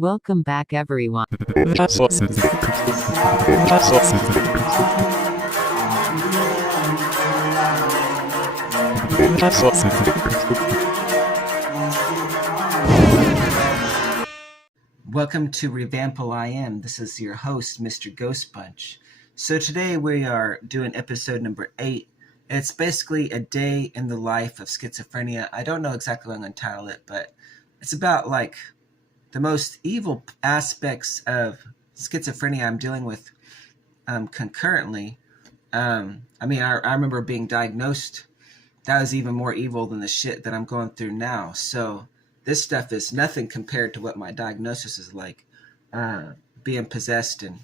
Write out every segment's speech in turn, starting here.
Welcome back, everyone. Welcome to Wrevample IM. This is your host, Mr. Ghost Bunch. So today we are doing episode number 8. It's basically a day in the life of schizophrenia. I don't know exactly what I'm going to title it, but it's about like the most evil aspects of schizophrenia I'm dealing with concurrently. I remember being diagnosed. That was even more evil than the shit that I'm going through now. So this stuff is nothing compared to what my diagnosis is like. Being possessed and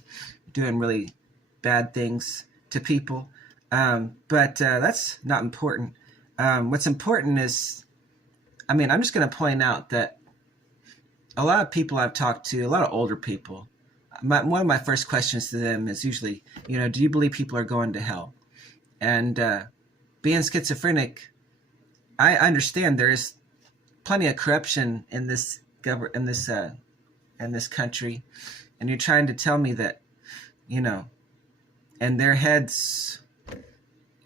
doing really bad things to people. But that's not important. What's important is, I'm just going to point out that a lot of people I've talked to, a lot of older people, one of my first questions to them is usually, do you believe people are going to hell? And being schizophrenic, I understand there is plenty of corruption in this in this country, and you're trying to tell me that, in their heads,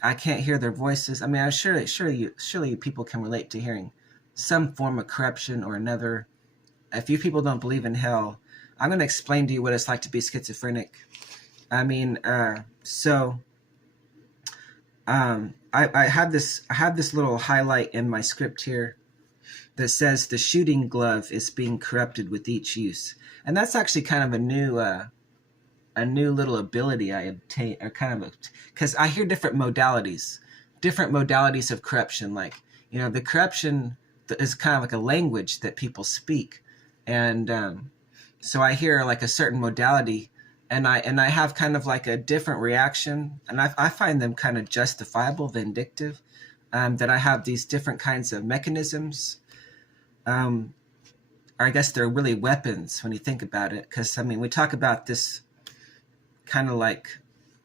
I can't hear their voices. I'm surely people can relate to hearing some form of corruption or another. If you people don't believe in hell, I'm going to explain to you what it's like to be schizophrenic. I have this little highlight in my script here that says the shooting glove is being corrupted with each use, and that's actually kind of a new little ability I obtain, or because I hear different modalities of corruption. Like, the corruption is kind of like a language that people speak, and so I hear like a certain modality, and I have kind of like a different reaction, and I find them kind of justifiable, vindictive, that I have these different kinds of mechanisms. Or I guess they're really weapons when you think about it, because we talk about this kind of like,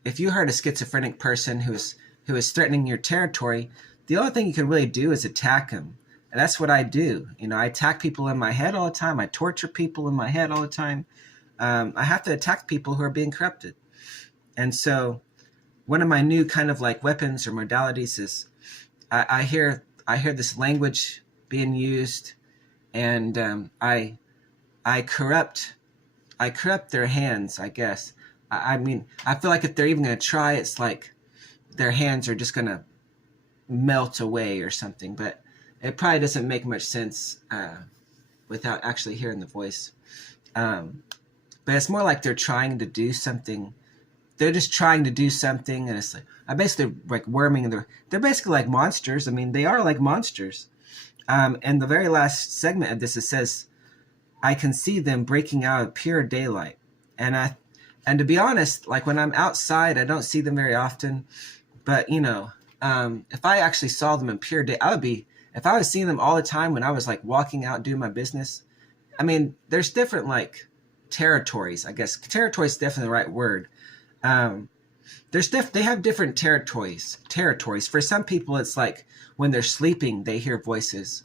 if you heard a schizophrenic person who is threatening your territory, the only thing you can really do is attack them. And that's what I do. I attack people in my head all the time. I torture people in my head all the time. I have to attack people who are being corrupted. And so one of my new kind of like weapons or modalities is I hear this language being used, and I corrupt their hands, I guess. I feel like if they're even going to try, it's like their hands are just going to melt away or something. But it probably doesn't make much sense without actually hearing the voice. But it's more like they're trying to do something. They're just trying to do something, and it's like I basically like worming. They're basically like monsters. They are like monsters. And the very last segment of this, it says, I can see them breaking out of pure daylight. And to be honest, like when I'm outside, I don't see them very often. But, if I actually saw them in pure day, if I was seeing them all the time when I was like walking out doing my business, there's different like territories, I guess. Territory is definitely the right word. They have different territories. For some people, it's like when they're sleeping, they hear voices.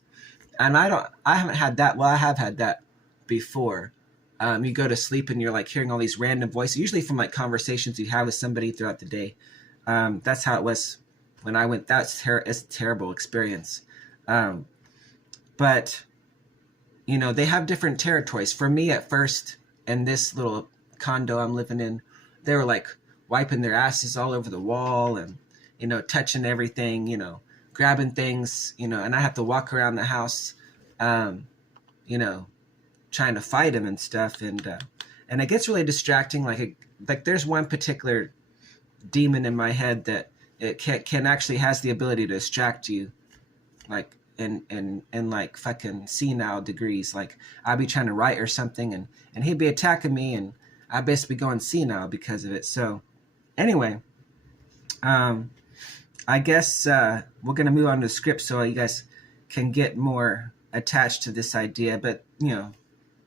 And I haven't had that. Well, I have had that before. You go to sleep and you're like hearing all these random voices, usually from like conversations you have with somebody throughout the day. That's how it was when I went. It's a terrible experience. But they have different territories. For me at first, in this little condo I'm living in, they were like wiping their asses all over the wall and, touching everything, grabbing things, and I have to walk around the house, trying to fight them and stuff. And it gets really distracting. Like there's one particular demon in my head that it can actually has the ability to distract you, like in like fucking senile degrees. Like I'll be trying to write or something, and he'd be attacking me, and I'd basically going senile because of it. So anyway, I guess we're gonna move on to the script so you guys can get more attached to this idea. But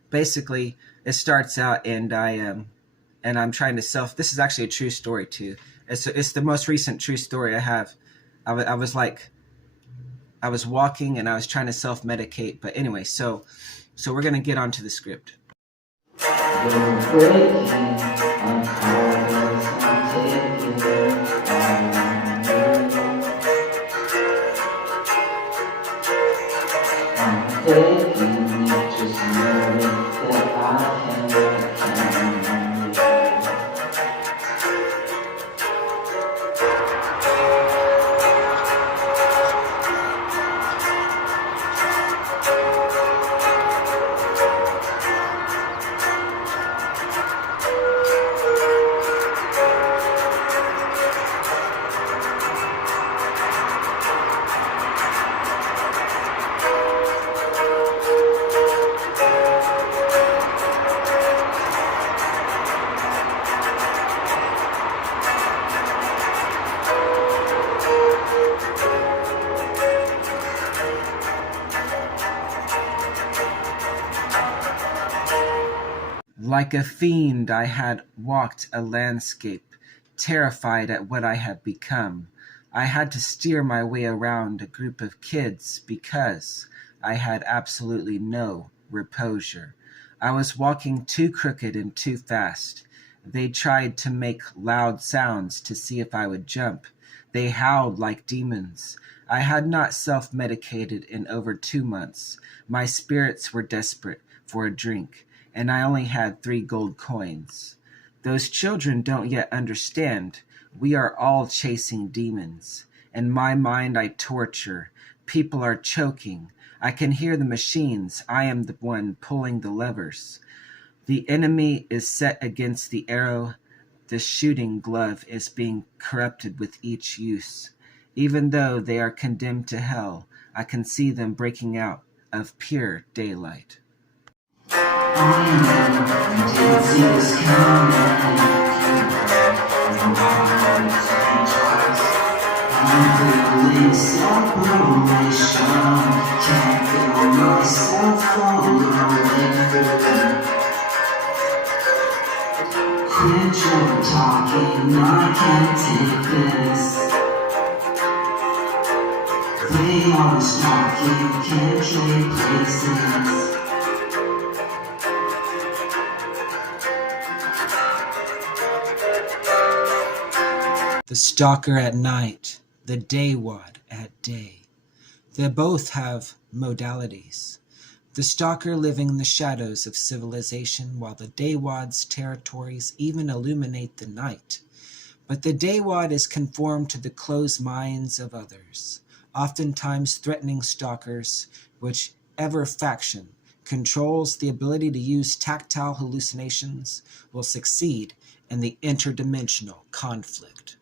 basically it starts out, and I'm trying to this is actually a true story too. It's the most recent true story I have. I was walking and I was trying to self-medicate. But anyway, so we're going to get onto the script. You're breaking my colors, I'm taking on you. I'm begging you, just know that I can count on you. Like a fiend I had walked a landscape, terrified at what I had become. I had to steer my way around a group of kids because I had absolutely no reposure. I was walking too crooked and too fast. They tried to make loud sounds to see if I would jump. They howled like demons. I had not self-medicated in over 2 months. My spirits were desperate for a drink, and I only had 3 gold coins. Those children don't yet understand. We are all chasing demons. In my mind I torture. People are choking. I can hear the machines. I am the one pulling the levers. The enemy is set against the arrow. The shooting glove is being corrupted with each use. Even though they are condemned to hell, I can see them breaking out of pure daylight. I didn't see this coming. I'm feeling separation. Can't feel myself falling. Quit your talking, I can't take this. They are stalking, can't trade places. The stalker at night, the daywad at day. They both have modalities. The stalker living in the shadows of civilization, while the daywad's territories even illuminate the night. But the daywad is conformed to the closed minds of others, oftentimes threatening stalkers, whichever faction controls the ability to use tactile hallucinations will succeed in the interdimensional conflict.